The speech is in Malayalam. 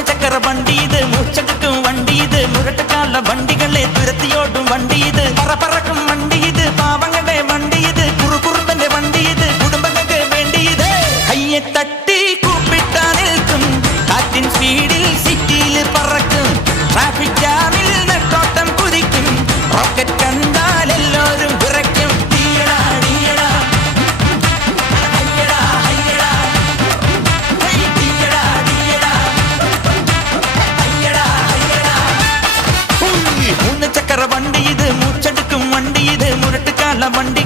മൂന്ന് ചക്ര വണ്ടി ഇത്, മൂച്ചടുക്കും വണ്ടി ഇത്, മുരട്ടുകാല വണ്ടികളെ തുരത്തിയോടും വണ്ടി ഇത്, പറക്കും വണ്ടി ഇത്, പാവങ്ങളുടെ വണ്ടി ഇത്, കുറുകുറുമ്പന്റെ വണ്ടി ഇത്, കുടുംബങ്ങൾക്ക് വേണ്ടി ഇത്. കയ്യെ തട്ടി കൂപ്പിട്ടാ നിൽക്കും, കാറ്റിൻ സ്പീഡിൽ സിറ്റിയിൽ പറക്കും, ട്രാഫിക് ജാമിൽ നെട്ടോട്ടം കുതിക്കും, റോക്കറ്റ് കണ്ടാൽ എല്ലാവരും വിറയ്ക്കും. மூணு சக்கர வண்டி இது, மூச்சடுக்கும் வண்டி இது, முரட்டுக்கால வண்டி